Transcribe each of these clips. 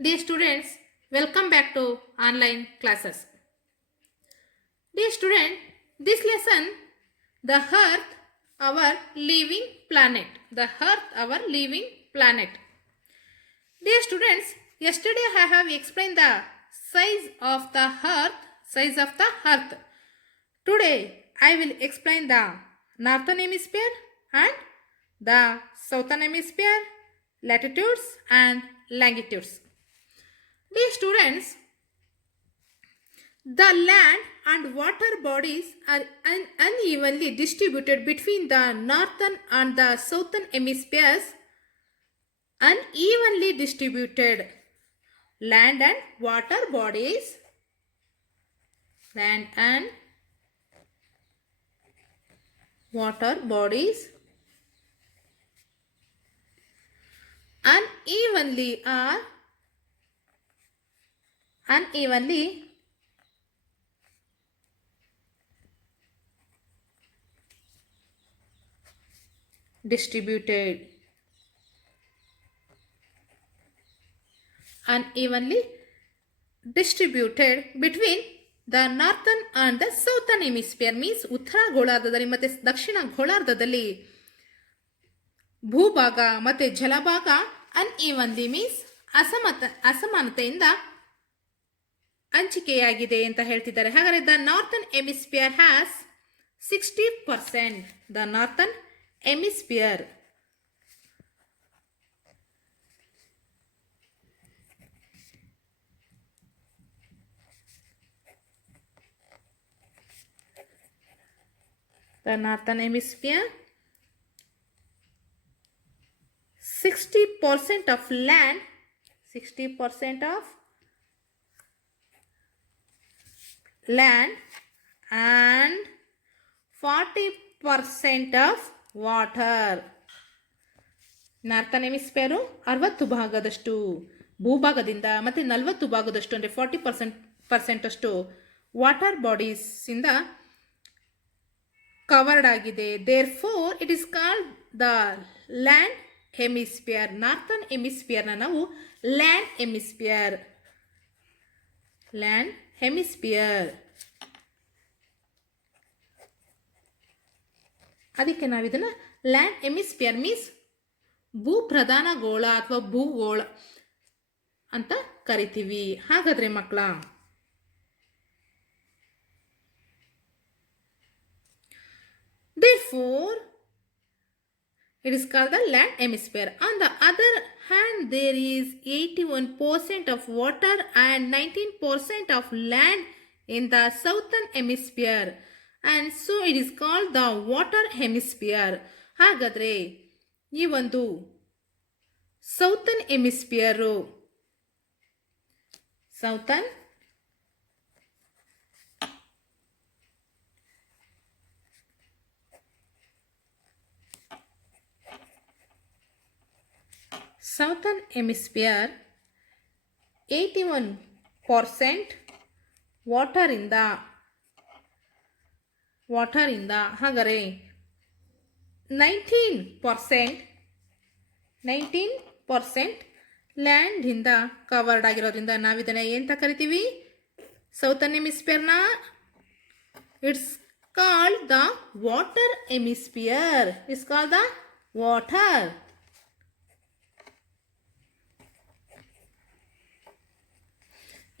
Dear students, welcome back to online classes. Dear student, this lesson, the Earth, our living planet. The Earth, our living planet. Dear students, yesterday I have explained the size of the Earth. Today I will explain the northern hemisphere and the southern hemisphere, latitudes and longitudes. Dear students, the land and water bodies are unevenly distributed between the northern and the southern hemispheres. Unevenly distributed land and water bodies, land and water bodies unevenly distributed. Unevenly distributed between the northern and the southern hemisphere means ಉತ್ತರ ಗೋಳಾರ್ಧದಲ್ಲಿ ಮತ್ತು ದಕ್ಷಿಣ ಗೋಳಾರ್ಧದಲ್ಲಿ ಭೂಭಾಗ ಮತ್ತು ಜಲಭಾಗ ಅನ್ಈವನ್ಲಿ ಮೀನ್ಸ್ ಅಸಮಾನತೆಯಿಂದ ಹಂಚಿಕೆಯಾಗಿದೆ ಅಂತ ಹೇಳ್ತಿದ್ದಾರೆ. ಹಾಗಾದರೆ the northern hemisphere has 60%. The northern hemisphere the northern hemisphere 60% of land, 60% of land and 40% of water. Northern hemisphere 60 ಭಾಗದಷ್ಟು ಭೂಭಾಗದಿಂದ ಮತ್ತು 40 ಭಾಗದಷ್ಟು ಅಂದರೆ 40% ಅಷ್ಟು ವಾಟರ್ ಬಾಡೀಸಿಂದ ಕವರ್ಡ್ ಆಗಿದೆ. Therefore it is called the land hemisphere. Northern ಹೆಮಿಸ್ಫಿಯರ್ನ ನಾವು ಲ್ಯಾಂಡ್ ಹೆಮಿಸ್ಫಿಯರ್ ಅದಕ್ಕೆ ನಾವು ಇದನ್ನು ಲ್ಯಾಂಡ್ ಹೆಮಿಸ್ಫಿಯರ್ ಮೀನ್ಸ್ ಭೂ ಪ್ರಧಾನ ಗೋಳ ಅಥವಾ ಭೂಗೋಳ ಅಂತ ಕರಿತೀವಿ. ಹಾಗಾದ್ರೆ ಮಕ್ಕಳ, therefore it is called the land hemisphere. On the other hand, there is 81% of water and 19% of land in the southern hemisphere, and so it is called the water hemisphere. ಹಾಗಾದರೆ ಈ ಒಂದು ಸೌತರ್ನ್ ಹೆಮಿಸ್ಫಿಯರು ಸೌತರ್ನ್ ಹೆಮಿಸ್ಫಿಯರ್ 81% ವಾಟರಿಂದ ಹಾಗಾದರೆ 19% ಲ್ಯಾಂಡಿಂದ covered ಆಗಿರೋದ್ರಿಂದ ನಾವು ಇದನ್ನು ಏನಂತ ಕರಿತೀವಿ? ಸೌತರ್ನ್ ಹೆಮಿಸ್ಫಿಯರ್ನ it's called the water hemisphere. It's called the water.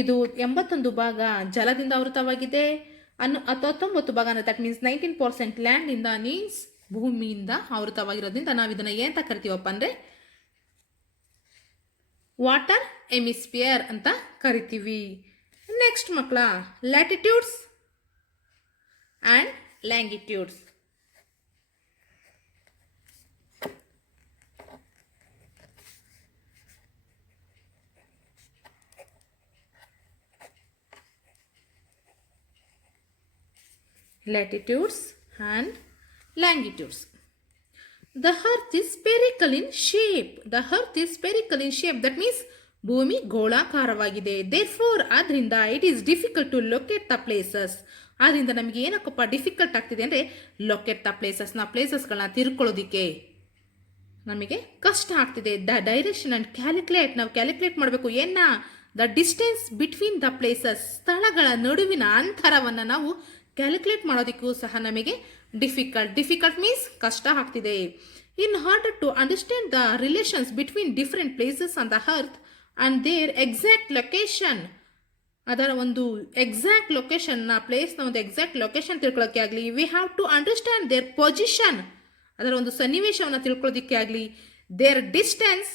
ಇದು 81 ಭಾಗ ಜಲದಿಂದ ಆವೃತವಾಗಿದೆ. 19 ಭಾಗ ಅಂದರೆ ದಟ್ ಮೀನ್ಸ್ 19% ಲ್ಯಾಂಡಿಂದ ಮೀನ್ಸ್ ಭೂಮಿಯಿಂದ ಆವೃತವಾಗಿರೋದ್ರಿಂದ ನಾವು ಇದನ್ನು ಏನಂತ ಕರಿತೀವಪ್ಪ ಅಂದರೆ ವಾಟರ್ ಹೆಮಿಸ್ಫಿಯರ್ ಅಂತ ಕರಿತೀವಿ. ನೆಕ್ಸ್ಟ್ ಮಕ್ಕಳ, latitudes and longitudes. Latitudes and longitudes. The earth is spherical in shape. That means ಭೂಮಿ ಗೋಳಾಕಾರವಾಗಿದೆ. Therefore ಆದ್ರಿಂದ it is difficult to locate the places. ಆದ್ರಿಂದ ನಮಗೆ ಏನಕ್ಕಪ್ಪ ಡಿಫಿಕಲ್ಟ್ ಆಗ್ತಿದೆ ಅಂದರೆ ಲೊಕೇಟ್ ದ ಪ್ಲೇಸಸ್ಗಳನ್ನ ತಿರ್ಕೊಳ್ಳೋದಿಕ್ಕೆ ನಮಗೆ ಕಷ್ಟ ಆಗ್ತಿದೆ. ದ ಡೈರೆಕ್ಷನ್ ಆ್ಯಂಡ್ ಕ್ಯಾಲ್ಕುಲೇಟ್, ನಾವು ಕ್ಯಾಲ್ಕುಲೇಟ್ ಮಾಡಬೇಕು ಏನ, the distance between the places, ಸ್ಥಳಗಳ ನಡುವಿನ ಅಂತರವನ್ನು ನಾವು ಕ್ಯಾಲ್ಕುಲೇಟ್ ಮಾಡೋದಕ್ಕೂ ಸಹ ನಮಗೆ ಡಿಫಿಕಲ್ಟ್ ಮೀನ್ಸ್ ಕಷ್ಟ ಆಗ್ತಿದೆ. In order to understand the relations between different places on the earth and their exact location, ಅದರ ಒಂದು ಎಕ್ಸಾಕ್ಟ್ ಲೊಕೇಶನ್ನ, ಪ್ಲೇಸ್ನ ಒಂದು ಎಕ್ಸಾಕ್ಟ್ ಲೊಕೇಶನ್ ತಿಳ್ಕೊಳ್ಳೋಕ್ಕೆ ಆಗಲಿ, we have to understand their position, ಅದರ ಒಂದು ಸನ್ನಿವೇಶವನ್ನು ತಿಳ್ಕೊಳ್ಳೋದಕ್ಕೆ ಆಗಲಿ, their distance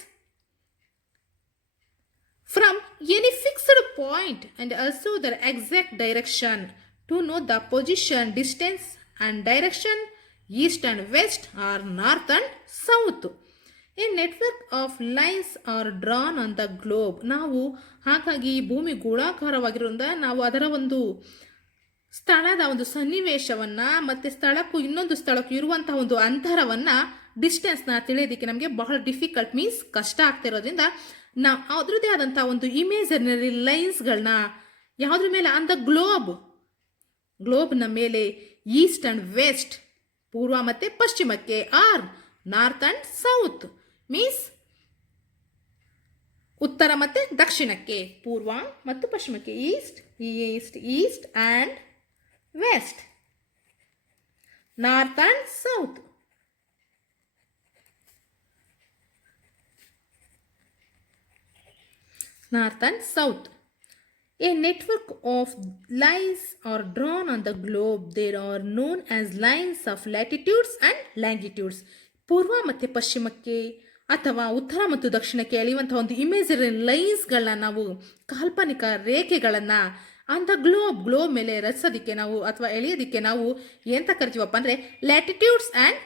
from any fixed point and also their exact direction. To know the position, distance and direction, east and west or north and south. A network of lines are drawn on the globe. ನಾವು ಹಾಗಾಗಿ ಭೂಮಿ ಗೋಳಾಕಾರವಾಗಿರೋದ್ರಿಂದ ನಾವು ಅದರ ಒಂದು ಸ್ಥಳದ ಒಂದು ಸನ್ನಿವೇಶವನ್ನು ಮತ್ತು ಸ್ಥಳಕ್ಕೂ ಇನ್ನೊಂದು ಸ್ಥಳಕ್ಕೂ ಇರುವಂತಹ ಒಂದು ಅಂತರವನ್ನು, ಡಿಸ್ಟೆನ್ಸ್ನ ತಿಳಿಯೋದಕ್ಕೆ ನಮಗೆ ಬಹಳ ಡಿಫಿಕಲ್ಟ್ ಮೀನ್ಸ್ ಕಷ್ಟ ಆಗ್ತಿರೋದ್ರಿಂದ ನಾವು ಅದರದ್ದೇ ಆದಂಥ ಒಂದು ಇಮೇಜನರಿ ಲೈನ್ಸ್ಗಳನ್ನ ಯಾವುದ್ರ ಮೇಲೆ, ಆನ್ ದ ಗ್ಲೋಬ್ನ ಮೇಲೆ ಈಸ್ಟ್ ಆ್ಯಂಡ್ ವೆಸ್ಟ್, ಪೂರ್ವ ಮತ್ತು ಪಶ್ಚಿಮಕ್ಕೆ, or north and south means ಉತ್ತರ ಮತ್ತು ದಕ್ಷಿಣಕ್ಕೆ, ಪೂರ್ವ ಮತ್ತು ಪಶ್ಚಿಮಕ್ಕೆ, east and west, north and south. North and South. A network of lines are drawn on the globe. They are known as lines of latitudes and longitudes. ಪೂರ್ವ ಮತ್ತು ಪಶ್ಚಿಮಕ್ಕೆ ಅಥವಾ ಉತ್ತರ ಮತ್ತು ದಕ್ಷಿಣಕ್ಕೆ ಎಳೆಯುವಂಥ ಒಂದು ಇಮೇಜರಿ ಲೈನ್ಸ್ಗಳನ್ನ, ನಾವು ಕಾಲ್ಪನಿಕ ರೇಖೆಗಳನ್ನು ಆನ್ ದ ಗ್ಲೋಬ್ ಮೇಲೆ ರಚಿಸೋದಕ್ಕೆ ನಾವು ಅಥವಾ ಎಳೆಯೋದಕ್ಕೆ ನಾವು ಎಂತ ಕರಿತೀವಪ್ಪ ಅಂದರೆ ಲ್ಯಾಟಿಟ್ಯೂಡ್ಸ್ ಆ್ಯಂಡ್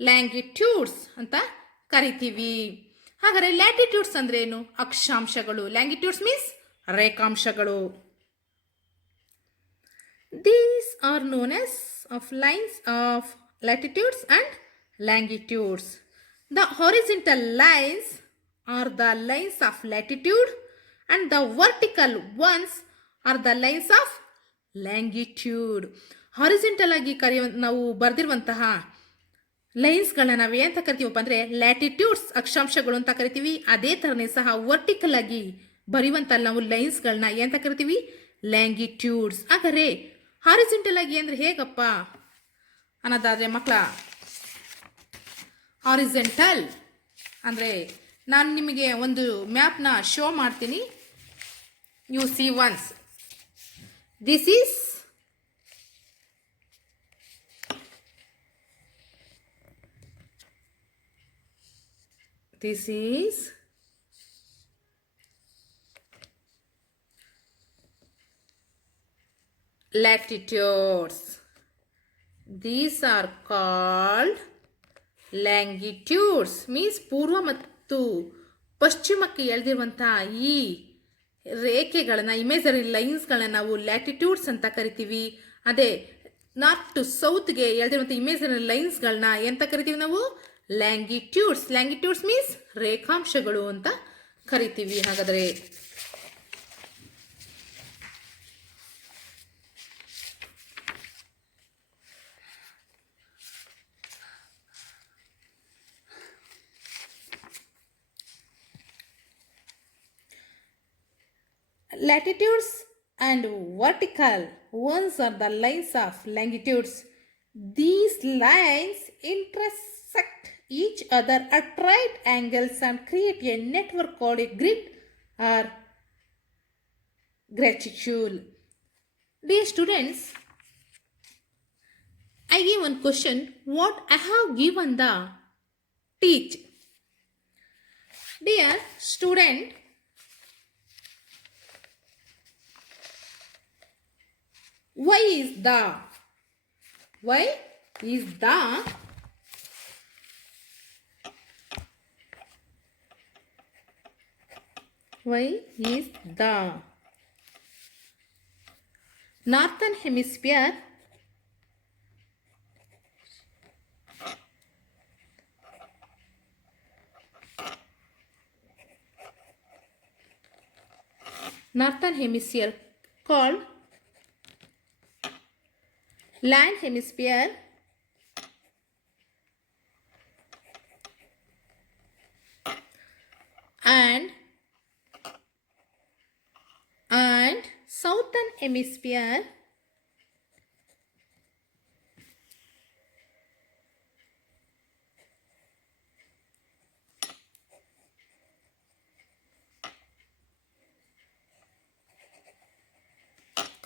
ಲ್ಯಾಂಗಿಟ್ಯೂಡ್ಸ್ ಅಂತ ಕರಿತೀವಿ. ಹಾಗಾದರೆ ಲ್ಯಾಟಿಟ್ಯೂಡ್ಸ್ ಅಂದ್ರೆ ಏನು? ಅಕ್ಷಾಂಶಗಳು. ಲ್ಯಾಂಗಿಟ್ಯೂಡ್ಸ್ ಮೀನ್ಸ್ ರೇಖಾಂಶಗಳು. These are known as of lines of latitudes and longitudes. The horizontal lines are the lines of latitude and the vertical ones are the lines of longitude. Horizontal ಆಗಿ ನಾವು ಬರೆದಿರುವಂತಹ ಲೈನ್ಸ್ಗಳನ್ನ ನಾವು ಏನಂತ ಕರಿತೀವಪ್ಪ ಅಂದರೆ ಲ್ಯಾಟಿಟ್ಯೂಡ್ಸ್, ಅಕ್ಷಾಂಶಗಳು ಅಂತ ಕರಿತೀವಿ. ಅದೇ ಥರನೇ ಸಹ ವರ್ಟಿಕಲ್ ಆಗಿ ಬರೆಯುವಂಥ ನಾವು ಲೈನ್ಸ್ಗಳನ್ನ ಏನಂತ ಕರಿತೀವಿ? ಲ್ಯಾಂಗಿಟ್ಯೂಡ್ಸ್. ಹಾಗಾದರೆ ಹಾರಿಜೆಂಟಲ್ ಆಗಿ ಅಂದರೆ ಹೇಗಪ್ಪ ಅನ್ನೋದಾದರೆ ಮಕ್ಕಳ, ಹಾರಿಜೆಂಟಲ್ ಅಂದರೆ ನಾನು ನಿಮಗೆ ಒಂದು ಮ್ಯಾಪ್ನ ಶೋ ಮಾಡ್ತೀನಿ. U C once, this is latitudes. These are called longitudes. Means ಪೂರ್ವ ಮತ್ತು ಪಶ್ಚಿಮಕ್ಕೆ ಎಳೆದಿರುವಂತಹ ಈ ರೇಖೆಗಳನ್ನು, ಇಮೇಜರಿ ಲೈನ್ಸ್ಗಳನ್ನ ನಾವು ಲ್ಯಾಟಿಟ್ಯೂಡ್ಸ್ ಅಂತ ಕರಿತೀವಿ. ಅದೇ ನಾರ್ತ್ ಟು ಸೌತ್ಗೆ ಎಳೆದಿರುವಂಥ ಇಮೇಜರಿ ಲೈನ್ಸ್ಗಳನ್ನ ಎಂತ ಕರಿತೀವಿ ನಾವು? ಲ್ಯಾಂಗಿಟ್ಯೂಡ್ಸ್. ಲ್ಯಾಂಗಿಟ್ಯೂಡ್ಸ್ ಮೀನ್ಸ್ ರೇಖಾಂಶಗಳು ಅಂತ ಕರಿತೀವಿ. ಹಾಗಾದರೆ latitudes and vertical ones are the lines of longitudes. These lines intersect each other at right angles and create a network called a grid or graticule. Dear students, I give one question what I have given the teach. Dear student, why is the northern hemisphere called land hemisphere and southern hemisphere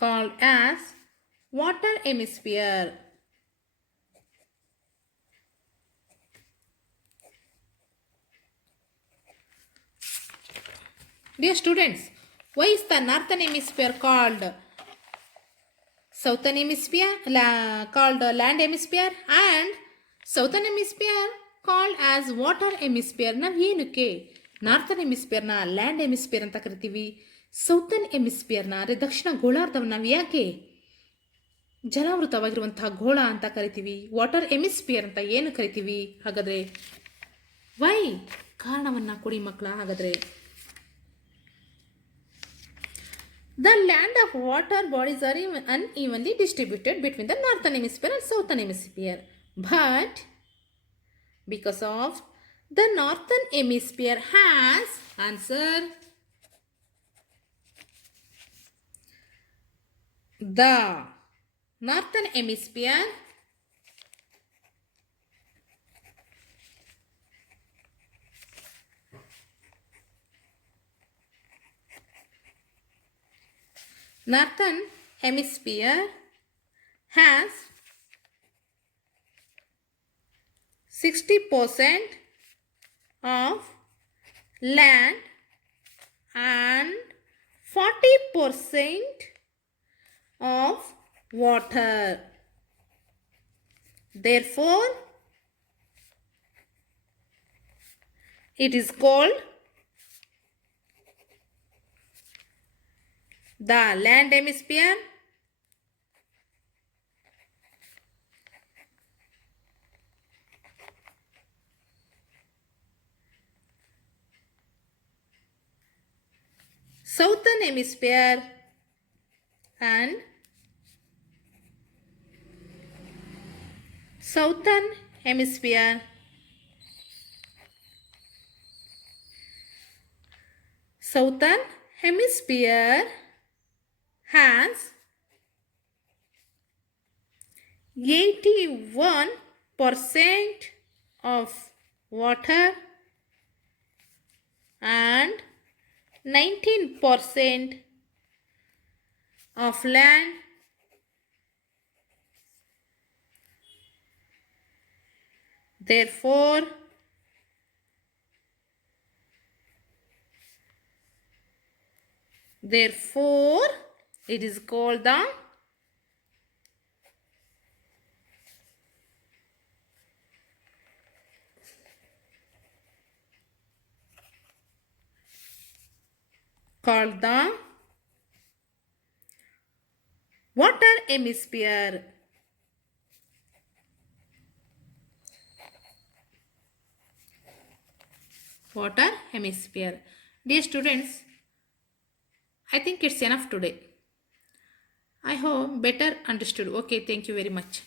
called as water hemisphere. Dear students, why is the northern hemisphere called southern hemisphere, called land hemisphere, and southern hemisphere called as water hemisphere? ನಾವು ಏನಕ್ಕೆ ನಾರ್ಥನ್ ಹೆಮಿಸ್ಫಿಯರ್ನ land hemisphere ಅಂತ ಕರಿತೀವಿ, southern ಹೆಮಿಸ್ಫಿಯರ್ನ ಅಂದರೆ ದಕ್ಷಿಣ ಗೋಳಾರ್ಧವನ್ನು ನಾವು ಯಾಕೆ ಜಲಾವೃತವಾಗಿರುವಂತಹ ಗೋಳ ಅಂತ ಕರಿತೀವಿ, ವಾಟರ್ ಹೆಮಿಸ್ಫಿಯರ್ ಅಂತ ಏನು ಕರಿತೀವಿ? ಹಾಗಾದರೆ ವೈ ಕಾರಣವನ್ನು ಕೊಡಿ ಮಕ್ಕಳ. ಹಾಗಾದರೆ the land of water bodies are unevenly distributed between the northern hemisphere and southern hemisphere, but because of the northern hemisphere has answer the northern hemisphere northern hemisphere has 60% of land and 40% of water. Therefore, it is called the land hemisphere southern hemisphere and southern hemisphere has 81% of water and 19% of land. Therefore, it is called the water hemisphere. Water hemisphere. Dear students, I think it's enough today. I hope better understood. Okay, thank you very much.